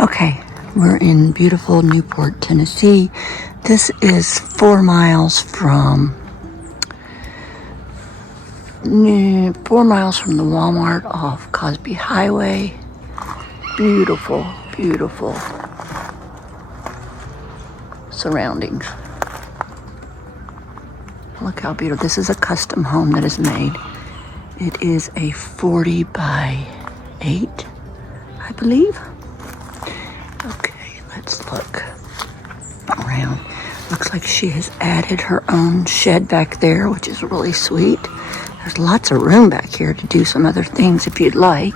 Okay, we're in beautiful Newport, Tennessee. This is 4 miles from the Walmart off Cosby Highway. Beautiful, beautiful surroundings. Look how beautiful. This is a custom home that is made. It is a 40 by 8, I believe. Okay, let's look around. Looks like she has added her own shed back there, which is really sweet. There's lots of room back here to do some other things if you'd like.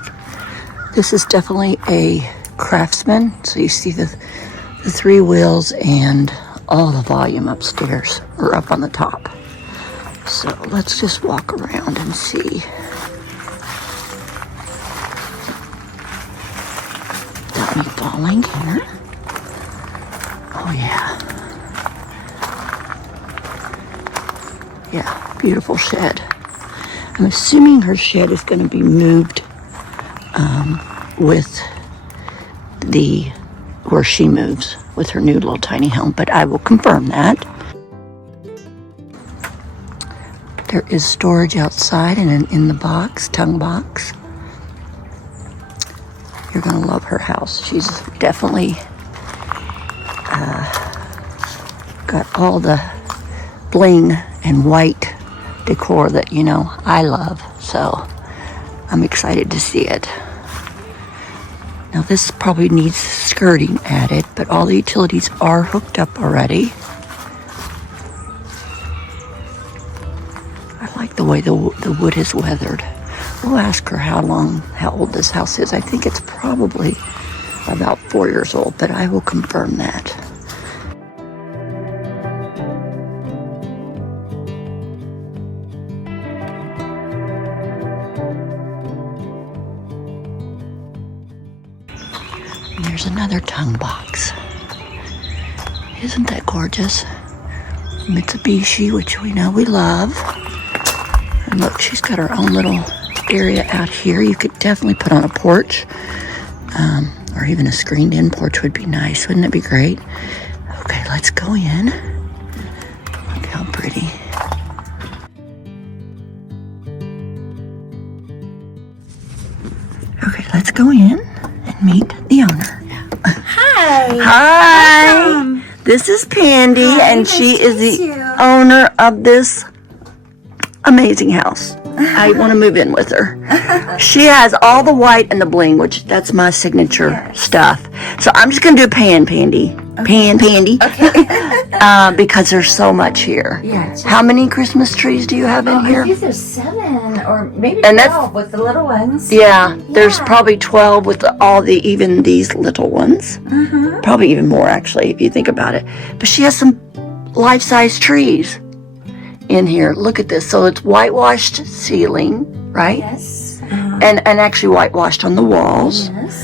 This is definitely a craftsman. So you see the 3 wheels and all the volume upstairs or up on the top. So let's just walk around and see. Without me falling here. Oh yeah. Yeah, beautiful shed. I'm assuming her shed is going to be moved with where she moves with her new little tiny home, but I will confirm that. There is storage outside and in the box, tongue box. You're gonna love her house. She's definitely got all the bling and white decor that, you know, I love. So I'm excited to see it. Now this probably needs skirting added, but all the utilities are hooked up already. I like the way the wood is weathered. We'll ask her how old this house is. I think it's probably about 4 years old, but I will confirm that. And there's another tongue box. Isn't that gorgeous? Mitsubishi, which we know we love. And look, she's got her own little area out here. You could definitely put on a porch, or even a screened-in porch would be nice. Wouldn't it be great? Okay, let's go in. Look how pretty. Okay, let's go in and meet the owner. Hi. Hi. Welcome. This is Pandy, and nice she to is meet the you. owner of this amazing house. I want to move in with her. She has all the white and the bling, which that's my signature stuff. So I'm just going to do Pandy. Okay. Pandy. Okay. Because there's so much here. Yeah. How many Christmas trees do you have in here? I think there's 7 or maybe And 12 with the little ones. Yeah, there's probably 12 with even these little ones. Mm-hmm. Probably even more, actually, if you think about it. But she has some life-size trees in here. Look at this. So it's whitewashed ceiling, right? Yes. And actually whitewashed on the walls. Yes.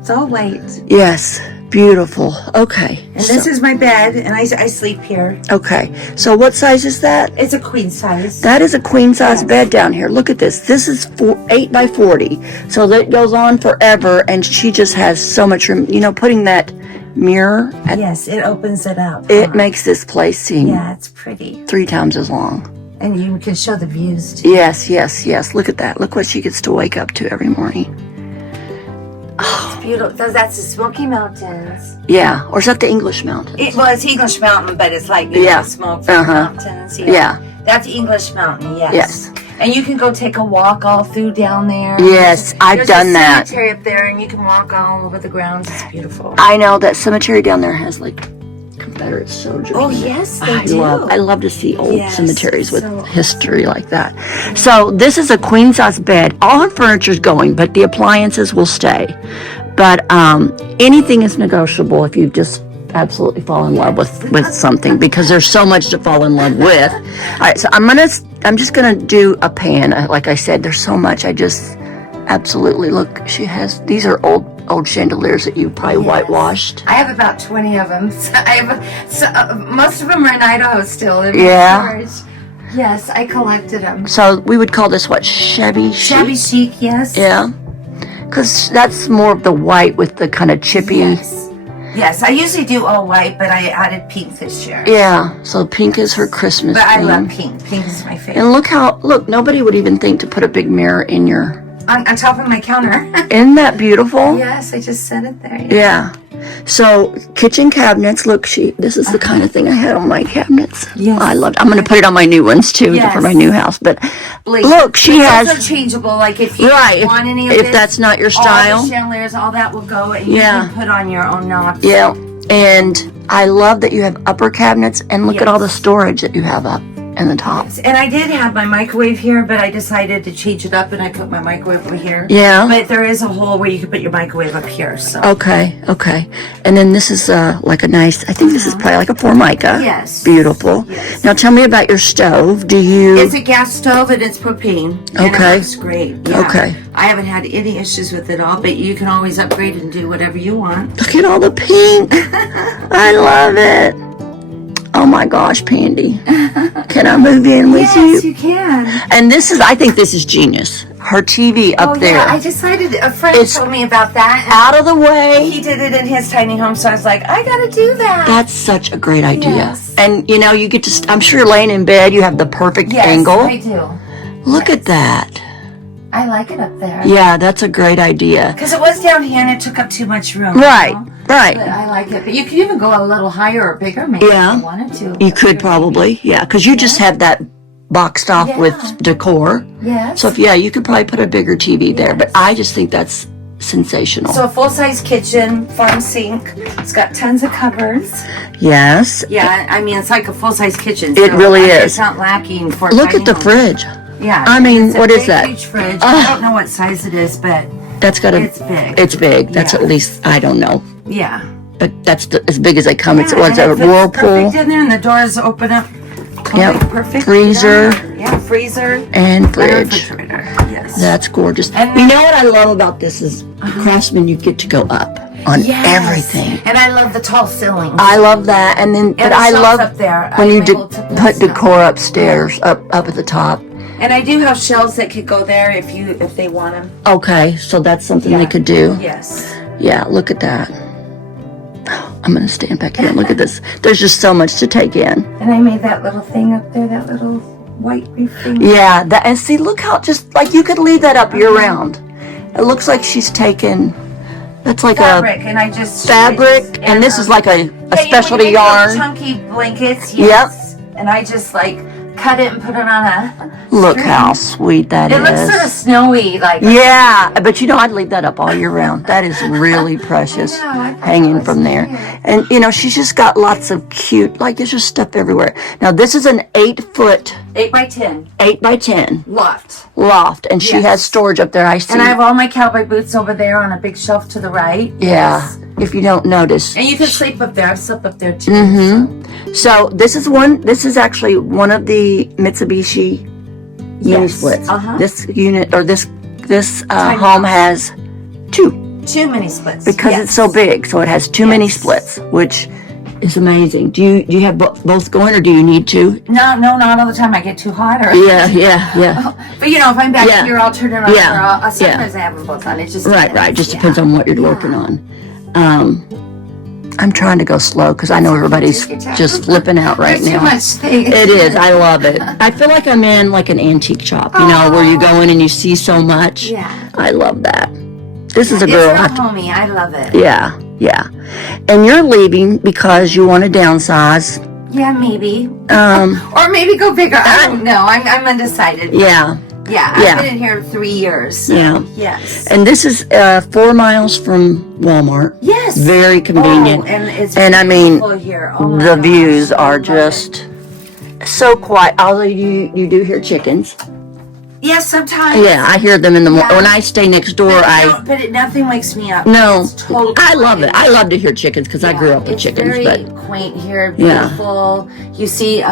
It's all white. Yes. Beautiful. Okay. And this is my bed, and I sleep here. Okay. So what size is that? It's a queen size. That is a queen size bed down here. Look at this. This is 8 by 40. So that goes on forever, and she just has so much room. You know, putting that mirror Yes, it opens it up. it makes this place seem Yeah, it's pretty. 3 times as long. And you can show the views too. Yes, yes, yes. Look at that. Look what she gets to wake up to every morning. It's beautiful. That's the Smoky Mountains. Yeah. Or is that the English Mountains? It's English Mountain, but it's like, you know, smoke from the mountains. Yeah. That's English Mountain, yes. Yes. And you can go take a walk all through down there. Yes, I've done that. There's a cemetery up there, and you can walk all over the grounds. It's beautiful. I know that cemetery down there has like Confederate soldiers. Oh, yes, they do. I love to see old cemeteries with so history like that. So this is a queen size bed. All her furniture's going, but the appliances will stay. But anything is negotiable if you just absolutely fall in love with something, because there's so much to fall in love with. All right, so I'm just gonna do a pan. Like I said, there's so much. I just absolutely look. She has, these are old chandeliers that you probably whitewashed. I have about 20 of them. Most of them are in Idaho still. They're Yeah. storage. Yes, I collected them. So we would call this what, shabby chic? Shabby chic, yes. Yeah. Because that's more of the white with the kind of chippy. Yes, I usually do all white, but I added pink this year. Yeah, so pink is her Christmas But I theme. love pink. Pink is my favorite. And look, nobody would even think to put a big mirror in your... On top of my counter. Isn't that beautiful? Yes, I just set it there. Yeah. So, kitchen cabinets, look, this is the kind of thing I had on my cabinets. Yes. I loved I'm going to put it on my new ones, too, for my new house. But, look, she has... It's also changeable, like if you want any of if that's not your style. All the chandeliers, all that will go, and you can put on your own knobs. Yeah, and I love that you have upper cabinets, and look at all the storage that you have up in the top. Yes. And I did have my microwave here, but I decided to change it up, and I put my microwave over here. Yeah. But there is a hole where you can put your microwave up here, so. Okay. And then this is like a nice, I think this is probably like a Formica. Yes. Beautiful. Yes. Now tell me about your stove. It's a gas stove and it's propane. And Okay. it works great. Yeah. Okay. I haven't had any issues with it all, but you can always upgrade and do whatever you want. Look at all the pink. I love it. Oh my gosh, Pandy. Can I move in with you? Yes, you can. And I think this is genius. Her TV up there. Yeah, I decided, a friend told me about that. Out of the way. He did it in his tiny home, so I was like, I gotta do that. That's such a great idea. Yes. And you get to, I'm sure you're laying in bed, you have the perfect angle. Yes, I do. Look at that. I like it up there. Yeah, that's a great idea. Because it was down here and it took up too much room. Right. But I like it. But you could even go a little higher or bigger, maybe, if you wanted to. You could probably, because you just have that boxed off with decor. Yes. So you could probably put a bigger TV there. But I just think that's sensational. So a full-size kitchen, farm sink. It's got tons of cupboards. Yes. Yeah, I mean, it's like a full-size kitchen. It really is. It's not lacking for a Look tiny at the home. fridge. Yeah. I mean, it's what a is big, that? Huge fridge. I don't know what size it is, but that's got it's big. It's big. That's at least, I don't know. Yeah. But that's as big as they come. It's and a it fits whirlpool. perfect in there, and the doors open up. Totally perfect. Freezer. Yeah, freezer. And fridge. Refrigerator. Yes. That's gorgeous. And you know what I love about this is Craftsman, you get to go up on everything. And I love the tall ceilings. I love that. And then, but the I shelves love up there. when I'm you able to put put stuff. decor upstairs, up at the top. And I do have shelves that could go there if they want them. Okay, so that's something they could do. Yes. Yeah, look at that. I'm going to stand back here and look at this. There's just so much to take in. And I made that little thing up there, that little white roof thing. Yeah, and see, look how just like you could leave that up year round. It looks like she's taken. That's like fabric, and I just fabric, and this is like a specialty yarn. Chunky blankets. Yes. Yep. And I just like cut it and put it on a. Look string. how sweet that is. It looks sort of snowy, like. Yeah, but I'd leave that up all year round. That is really precious, hanging from there. And she's just got lots of cute, like there's just stuff everywhere. Now this is an 8-foot. 8 by 10. 8 by 10. Loft, and she has storage up there. I see. And I have all my cowboy boots over there on a big shelf to the right. Yeah. Yes. If you don't notice. And you can sleep up there. I've slept up there too. Mm-hmm. So this is actually one of the Mitsubishi mini splits. This unit or this home has two mini splits because it's so big. So it has two mini splits, which is amazing. Do you have both going, or do you need to? No, not all the time. I get too hot. Or Yeah. But if I'm back here, I'll turn it on. Yeah. Sometimes I have them both on. It just right. Just depends on what you're working on. I'm trying to go slow because I know everybody's just flipping out right now. Too much things. It is. I love it. I feel like I'm in like an antique shop, where you go in and you see so much. Yeah. I love that. This is a girl. It's real homey. I love it. Yeah. And you're leaving because you want to downsize. Yeah, maybe. Or maybe go bigger. I don't know. I'm undecided. Yeah. I've been in here 3 years. So. Yeah. Yes. And this is 4 miles from Walmart. Yes. Very convenient. And it's I mean, here. the views are just so quiet. Although you do hear chickens. Yes, sometimes. Yeah, I hear them in the morning. When I stay next door, nothing wakes me up. No, it's totally I love it. I love to hear chickens because I grew up with chickens. It's very quaint here, beautiful. You see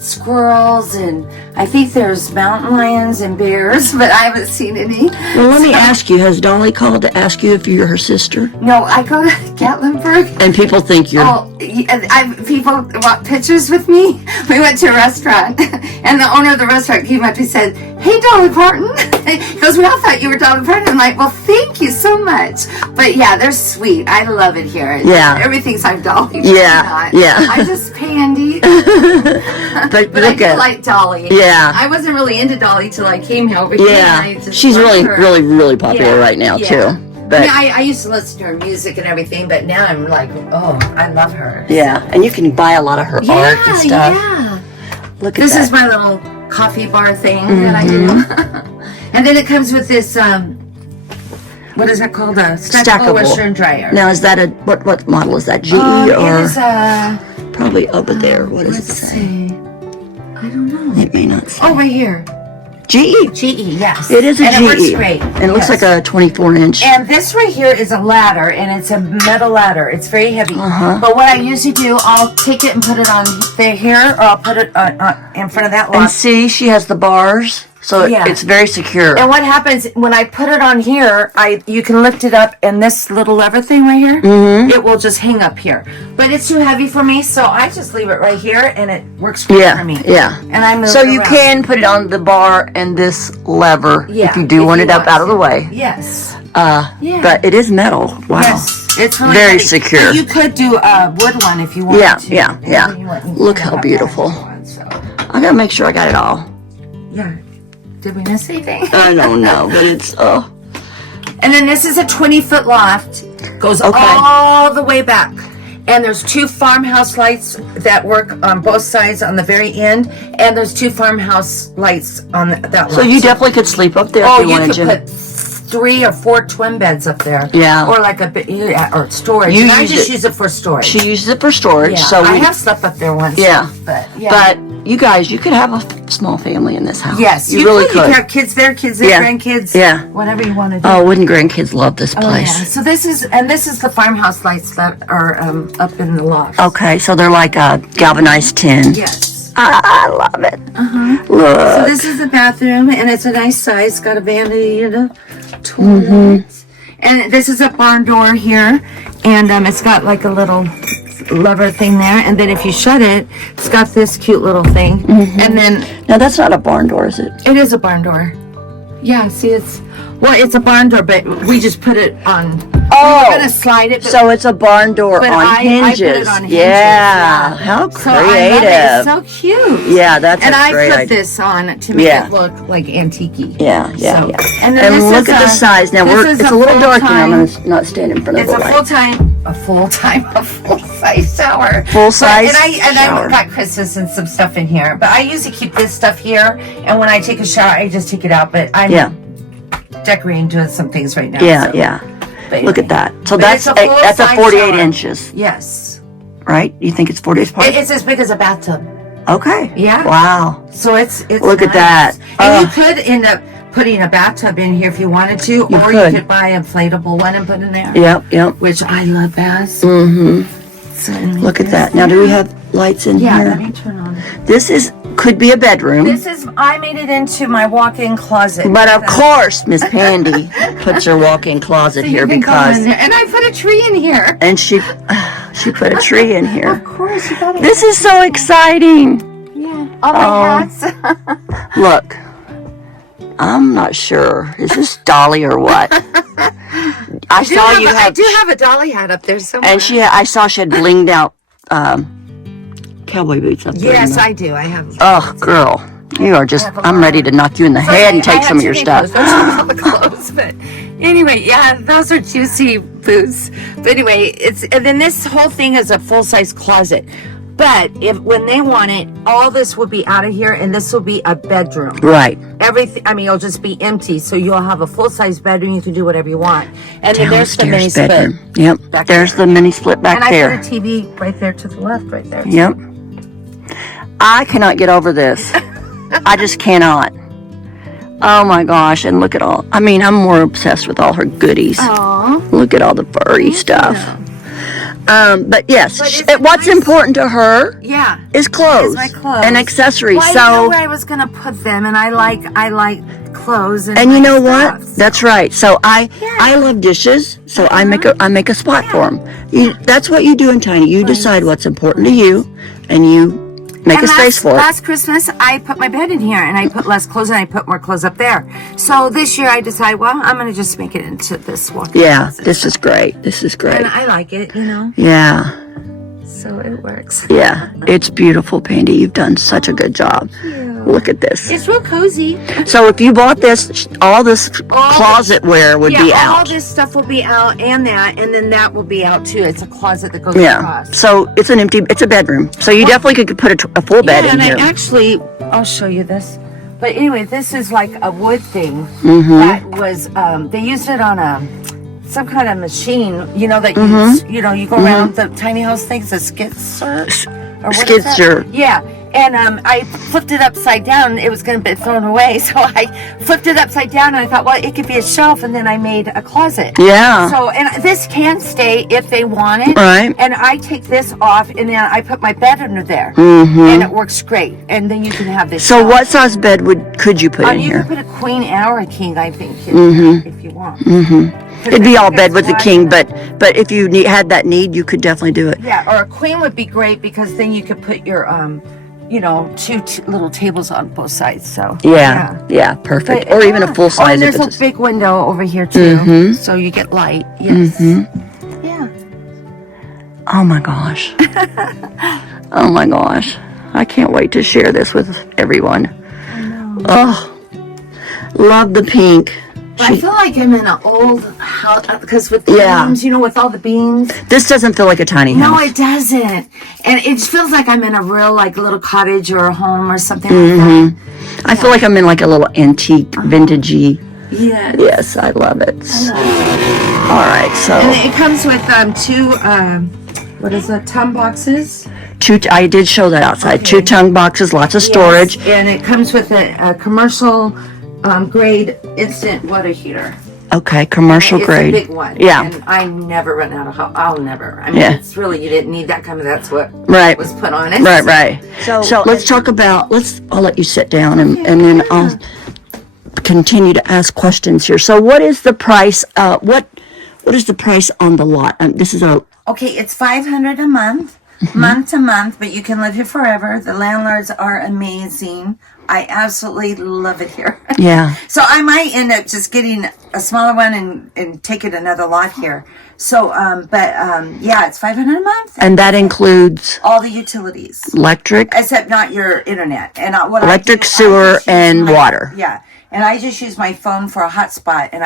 squirrels, and I think there's mountain lions and bears, but I haven't seen any. Well, let me ask you, has Dolly called to ask you if you're her sister? No, I go to Gatlinburg. And people think you're... people want pictures with me. We went to a restaurant, and the owner of the restaurant came up and said, "Hey, Dolly, Dolly Parton." He goes, "We all thought you were Dolly Parton." I'm like, "Well, thank you so much." But yeah, they're sweet. I love it here. Yeah. Everything's like Dolly. Yeah, yeah. I just pandy. But I do like Dolly. Yeah. I wasn't really into Dolly till I came here over here. Yeah. She's really popular right now, too. But I used to listen to her music and everything, but now I'm like, oh, I love her. yeah, and you can buy a lot of her art and stuff. Yeah. Look at This that. is my little coffee bar thing that I do. And then it comes with this, what is that called? A stackable washer and dryer. Now, is that what model is that? GE It or is probably over there? What is let's it? see. I don't know. It may not say. Oh, right here. GE. GE, yes. It is a and GE. It works great. And it looks like a 24-inch. And this right here is a ladder, and it's a metal ladder. It's very heavy. But what I usually do, I'll take it and put it on here, or I'll put it in front of that lock. And see, she has the bars, so it's very secure. And what happens when I put it on here, you can lift it up, and this little lever thing right here, it will just hang up here. But it's too heavy for me, so I just leave it right here, and it works great for me. Yeah. And I move so it you around. can put it on the bar and this lever if you do want it up out of the way. Yes. But it is metal. Wow. Yes. It's really very heavy. secure. But you could do a wood one if you wanted to. Yeah. Look how beautiful. I gotta make sure I got it all. Yeah. Did we miss anything? I don't know, but it's And then this is a 20-foot loft. Goes all the way back. And there's 2 farmhouse lights that work on both sides on the very end. And there's 2 farmhouse lights on that loft. So you definitely could sleep up there if you wanted to. You could put 3 or 4 twin beds up there. Yeah. Or like or storage. You I just use it for storage. She uses it for storage. Yeah. So I have slept up there once. Yeah. But you guys, you could have a small family in this house. yes, you really could. You could have kids there, grandkids. Yeah. Whatever you want to do. Oh, wouldn't grandkids love this place? Yeah. So this is the farmhouse lights that are up in the loft. Okay, so they're like a galvanized tin. Yes. I love it. Look. So this is the bathroom, and it's a nice size. It's got a vanity and a toilet. And this is a barn door here, and it's got like a little lever thing there, and then if you shut it, it's got this cute little thing. And then Now that's not a barn door, is it? it is a barn door. Yeah, see, it's a barn door, but we just put it on. Oh, We're gonna slide it. so it's a barn door But on hinges. I put it on hinges. Yeah, how So I love it. creative. It's so cute. Yeah, that's And a I great put idea. this on to make it look like antique-y. Yeah. And then And this look is at the size. Now this is it's a little dark here. I'm full-time- gonna not stand in front of It's the a light. full-size shower. Full-size And I shower. got Christmas and some stuff in here. But I usually keep this stuff here, and when I take a shower, I just take it out. But I'm decorating, doing some things right now. Yeah. But Look at that. So But that's it's a that's a full-size 48 shower. inches, Yes. right? You think it's 48 apart? It's as big as a bathtub. Okay. Yeah. Wow. So it's Look at nice. that. And you could end up putting a bathtub in here if you wanted to, or could. you could buy an inflatable one and put in there. Yep. Which I love baths. So Look at that. Now, do we have lights in Yeah, here? let me turn on. This could be a bedroom. I made it into my walk-in closet. But of course, Miss Pandy puts her walk-in closet here You can go in because, there. And I put a tree in here. and she put a tree in here. Of course, you got it. This is so exciting. Yeah. All my hats. Look, I'm not sure. Is this Dolly or what? I saw you I have, do have a dolly hat up there somewhere. and I saw she had blinged out cowboy boots up there. Yes, I do. I have. Oh, girl, you are just, I'm ready to knock you in the head and take some of your stuff. Those are all the clothes, but anyway, yeah, those are juicy boots. But anyway, and then this whole thing is a full-size closet. But when they want it, all this will be out of here, and this will be a bedroom. Right. Everything. I mean, it'll just be empty, so you'll have a full-size bedroom. You can do whatever you want. And then there's the mini Downstairs bedroom. split. Yep. back There's the mini split back And there. I put a TV right there to the left, right there. Yep. I cannot get over this. I just cannot. Oh my gosh, and look at all, I mean, I'm more obsessed with all her goodies. Aww. Look at all the furry stuff. But yes, But is it what's nice? important to her Yeah. is clothes, my clothes. and accessories. Well, I didn't know So, where I was gonna put them, and I like clothes and and you nice know what? stuff. That's right. So I love dishes. So I make a spot for them. That's what you do in Tiny. You decide what's important to you, and you make a space for it. Last Christmas, I put my bed in here, and I put less clothes, and I put more clothes up there. So this year, I decided, well, I'm going to just make it into this walk-in closet. This is great. This is great. And I like it, you know. Yeah. So it works. Yeah, it's beautiful, Pandy. You've done such a good job. Look at this. It's real cozy. So if you bought this, all this closet wear would be out. All this stuff will be out, and then that will be out too. It's a closet that goes across. So it's it's a bedroom. So you definitely could put a full bed in here. And I'll show you this. But anyway, this is like a wood thing that was, they used it on some kind of machine, you know, that you go around the tiny house things, the skitzer. Yeah. And I flipped it upside down. It was going to be thrown away. So I flipped it upside down, and I thought, well, it could be a shelf, and then I made a closet. Yeah. So, and this can stay if they want it. Right. And I take this off, and then I put my bed under there. And it works great. And then you can have this So shelf. what size bed could you put in you here? You could put a queen or a king, I think, if you want. It'd be all bed with the king, but if you had that need, you could definitely do it. Yeah, or a queen would be great, because then you could put your two little tables on both sides. So yeah, perfect. Or even a full size. And there's a big window over here too, so you get light. Yes. Yeah. Oh my gosh. Oh my gosh. I can't wait to share this with everyone. I know. Oh, love the pink. I feel like I'm in an old house, because with the beams, with all the beams. This doesn't feel like a tiny house. No, it doesn't. And it feels like I'm in a real, little cottage or a home or something like that. I feel like I'm in, a little antique, vintagey. Yes. Yes, I love it. All right, so. And it comes with two, ton boxes? I did show that outside. Okay. 2 tongue boxes, lots of storage. And it comes with a commercial grade instant water heater. Okay, commercial grade. It's a big one. Yeah. And I never run out of hot. I'll never. I mean, it's really, you didn't need that that's what was put on it. Right. So let's talk about, I'll let you sit down and then I'll continue to ask questions here. So what is the price, what is the price on the lot? This is okay, it's $500 a month. Month to month, but you can live here forever. The landlords are amazing. I absolutely love it here. Yeah. So I might end up just getting a smaller one and taking another lot here. So, it's $500 a month. And that includes all the utilities, electric, except not your internet, and electric, sewer, and water. Yeah, and I just use my phone for a hotspot, and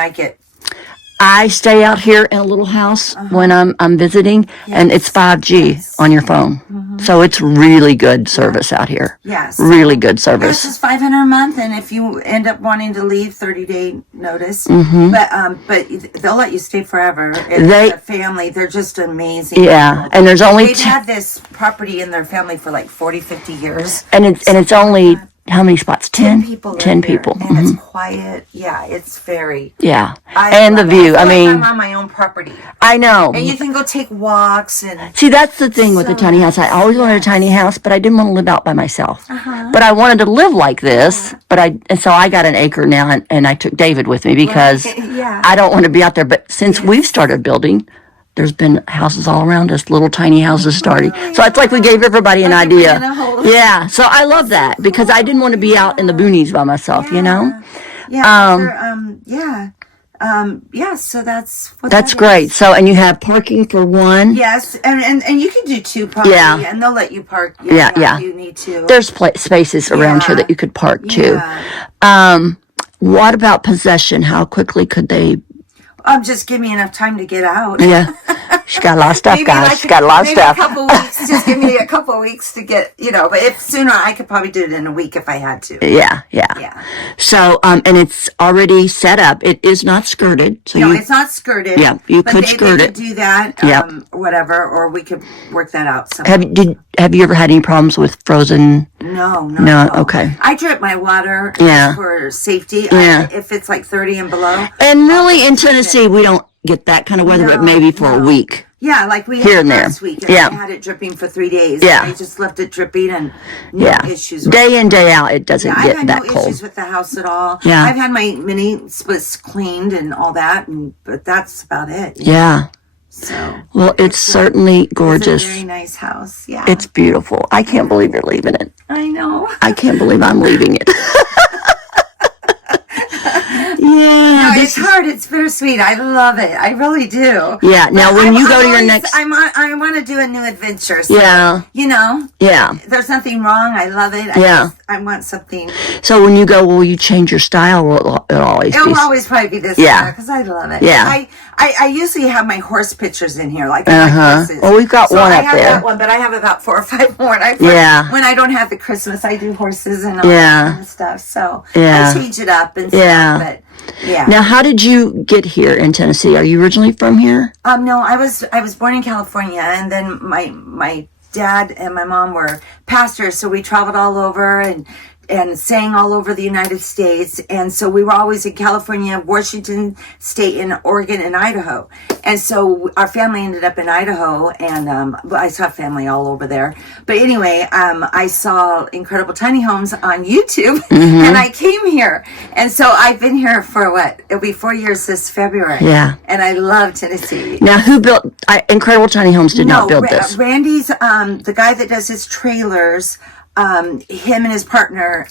I stay out here in a little house when I'm visiting, and it's 5G on your phone. So it's really good service out here. Yes. Really good service. This is $500 a month, and if you end up wanting to leave, 30-day notice. But they'll let you stay forever. It's a family. They're just amazing. Yeah, people. And there's only... They've had this property in their family for 40, 50 years. And it's only... How many spots? 10 people. 10 people. And it's quiet. Yeah, it's very. Yeah. And the view. I mean, I'm on my own property. I know. And you can go take walks and. See, that's the thing with a tiny house. I always wanted a tiny house, but I didn't want to live out by myself. But I wanted to live like this. So I got an acre now, and I took David with me because I don't want to be out there. But since we've started building, there's been houses all around us, little tiny houses starting. So it's like we gave everybody an idea. Yeah, so I love that because I didn't want to be out in the boonies by myself, you know? So that's what that's great. So, and you have parking for one? Yes, and you can do 2 probably, and they'll let you park. Yeah. You need to. There's spaces around here that you could park too. What about possession? How quickly could they? Just give me enough time to get out. Yeah. She's got a lot of stuff, guys. She's got a lot of stuff. A couple weeks. Just give me a couple of weeks to get, but if sooner, I could probably do it in a week if I had to. Yeah. So, and it's already set up. It is not skirted. So no, it's not skirted. Yeah, you could skirt it. Do that, whatever, or we could work that out. Have you ever had any problems with frozen? No. Okay. I drip my water for safety. If it's 30 and below. And really, in Tennessee, we don't get that kind of weather, but maybe for a week. Yeah, we here had and there. Last week. And I had it dripping for 3 days. Yeah. I just left it dripping and no issues. Day in, day out, it doesn't get that cold. I've had no issues with the house at all. Yeah. I've had my mini splits cleaned and all that, but that's about it. Yeah. So. Well, it's certainly gorgeous. It's a very nice house. Yeah. It's beautiful. I can't believe you're leaving it. I know. I can't believe I'm leaving it. No, it's hard. It's bittersweet. I love it. I really do. Yeah. Now, when you go to your next, I want to do a new adventure. So, yeah. You know. Yeah. There's nothing wrong. I love it. I want something. So when you go, will you change your style? Or it'll always be? It'll always probably be this. Yeah. Because I love it. Yeah. I usually have my horse pictures in here, like my horses. Well, we've got one up there. I have that one, but I have about 4 or 5 more. And when I don't have the Christmas, I do horses and all that kind of stuff. So I change it up and stuff. But Now, how did you get here in Tennessee? Are you originally from here? No, I was born in California, and then my dad and my mom were pastors, so we traveled all over and sang all over the United States. And so we were always in California, Washington State, and Oregon, and Idaho. And so our family ended up in Idaho, and I saw family all over there. But anyway, I saw Incredible Tiny Homes on YouTube, and I came here. And so I've been here for it'll be 4 years this February. Yeah. And I love Tennessee. Now, who built Incredible Tiny Homes? Did not build this. Randy's the guy that does his trailers. Him and his partner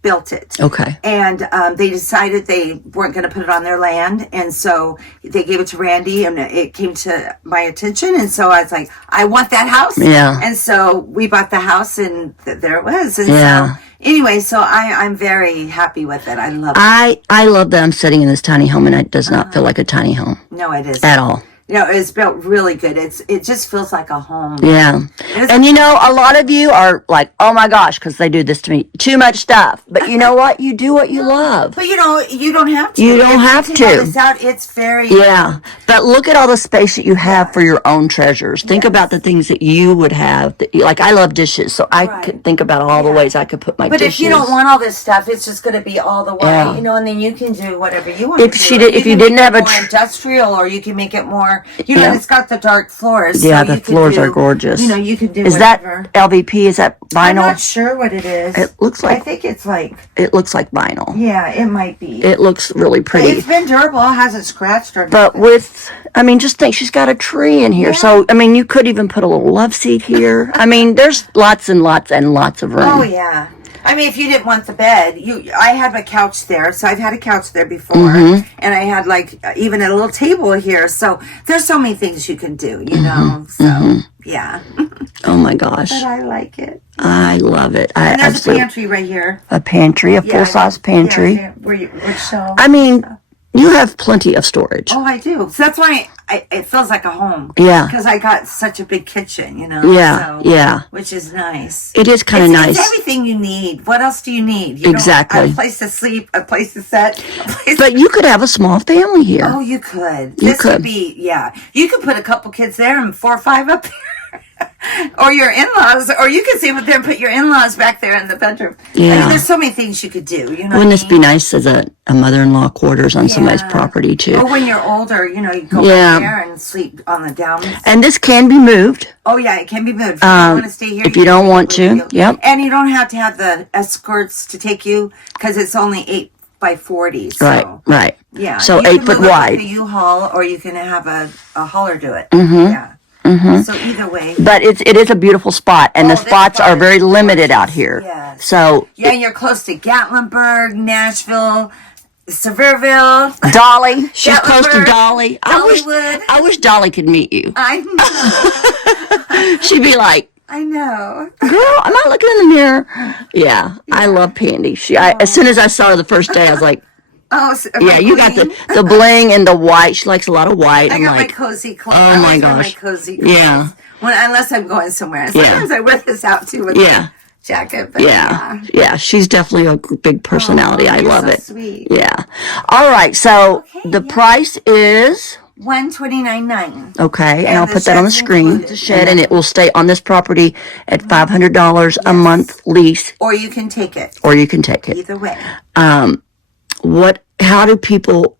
built it. Okay. And they decided they weren't going to put it on their land, and so they gave it to Randy, and it came to my attention, and so I was like, I want that house. Yeah. And so we bought the house, and there it was. And so anyway, so I'm very happy with it. I love it. I love that I'm sitting in this tiny home, and it does not feel like a tiny home. No, it isn't. At all. It's built really good. It just feels like a home. Yeah. And a lot of you are like, oh my gosh, because they do this to me. Too much stuff. But you know what? You do what you love. But you don't have to. You don't have to. This out, it's very... Yeah. But look at all the space that you have for your own treasures. Think about the things that you would have. Like, I love dishes, so I could think about all the ways I could put my dishes. But if you don't want all this stuff, it's just going to be all the way. Yeah. And then you can do whatever you want to do. If you didn't have a... more industrial, or you can make it more... it's got the dark floors. Yeah, so the floors are gorgeous. You could do Is whatever. That LVP? Is that vinyl? I'm not sure what it is. It looks like... I think it's like... It looks like vinyl. Yeah, it might be. It looks really pretty. It's been durable. It hasn't scratched or nothing. But just think, she's got a tree in here. Yeah. So, you could even put a little love seat here. there's lots and lots and lots of room. Oh, yeah. If you didn't want the bed, I had my couch there, so I've had a couch there before, and I had even a little table here. So there's so many things you can do, So yeah. Oh my gosh! But I like it. I love it. And there's a pantry right here. A pantry, a full-size pantry. Yeah, where you would show. You have plenty of storage. Oh, I do. So that's why it feels like a home. Yeah. Because I got such a big kitchen, Yeah, so, which is nice. It is kind of nice. It's everything you need. What else do you need? Exactly. A place to sleep, a place to sit. But you could have a small family here. Oh, you could. This could be, You could put a couple kids there and 4 or 5 up here. Or your in-laws, or you could stay with them, put your in-laws back there in the bedroom. Yeah. There's so many things you could do. Wouldn't this be nice as a mother-in-law quarters on somebody's property too? Or when you're older, you go up there and sleep on the downs. And this can be moved. Oh yeah, it can be moved. If you don't want to stay here, if you don't want to, And you don't have to have the escorts to take you, because it's only 8 by 40. So. Right. Yeah. So 8 foot wide. You can U-Haul, or you can have a hauler do it. Yeah. So either way, but it is a beautiful spot, and the spots are very limited out here. Yes. So you're close to Gatlinburg, Nashville, Sevierville, Dolly. She's close to Dolly. I wish Dolly could meet you. I know. She'd be like, I know. Girl, I'm not looking in the mirror. Yeah. I love Pandy. As soon as I saw her the first day, I was like, oh, so you got the bling and the white. She likes a lot of white. I got my cozy clothes. Oh my gosh. My cozy clothes. Yeah. Unless I'm going somewhere. Sometimes I wear this out too with a jacket. But yeah. She's definitely a big personality. I love it. Sweet. Yeah. All right. So the price is $129.9. Okay, and I'll put that on the screen. The shed, and it will stay on this property at $500 a month lease. Or you can take it. Either way. How do people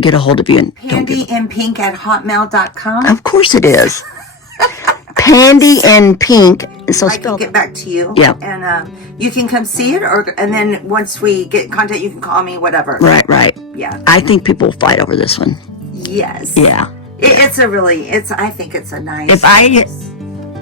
get a hold of you? pandiinpink@hotmail.com. Of course it is. pandiinpink. So I can get back to you. Yeah. And you can come see it, and then once we get in contact, you can call me, whatever. Right. Yeah. I think people will fight over this one. Yes. Yeah. It's a really, I think it's a nice.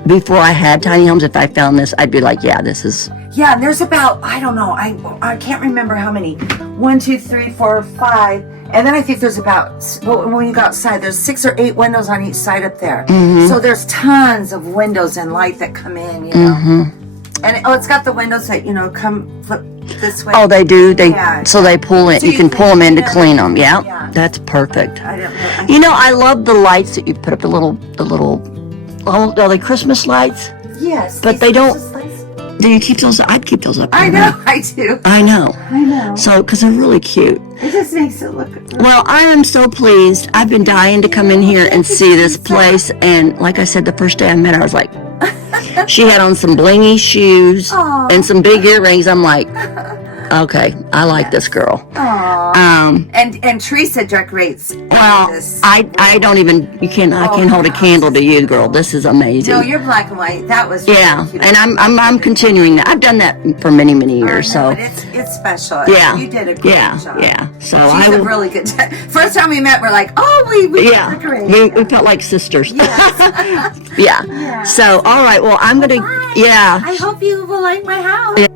Before I had tiny homes, if I found this, I'd be like, yeah, this is. Yeah, and there's about, I don't know, I can't remember how many. 1, 2, 3, 4, 5. And then I think there's about, well, when you go outside, there's 6 or 8 windows on each side up there. So there's tons of windows and light that come in, you know. And it's got the windows that, you know, come flip this way. Oh, they do. So they pull in. So you can pull them in to clean them. Yeah, that's perfect. I don't know. You know, I love the lights that you put up. The little, are they Christmas lights? Yes. But they don't. Do you keep those? I'd keep those up. I know. I do. I know. So, because they're really cute. It just makes it look good. Well, I am so pleased. I've been dying to come in here and see this place. And like I said, the first day I met her, I was like, she had on some blingy shoes and some big earrings. I'm like, okay, I like this girl. And Teresa decorates. Well, this. I don't even, I can't hold a candle to you, girl. This is amazing. No, you're black and white. That was really cute. And I'm continuing that. I've done that for many years. So it's special. Yeah, you did a great job. Yeah. So she's a really good. First time we met, we're like, we decorated. We felt like sisters. Yes. yeah. So all right. Well, I'm gonna. Bye. Yeah. I hope you will like my house. Yeah.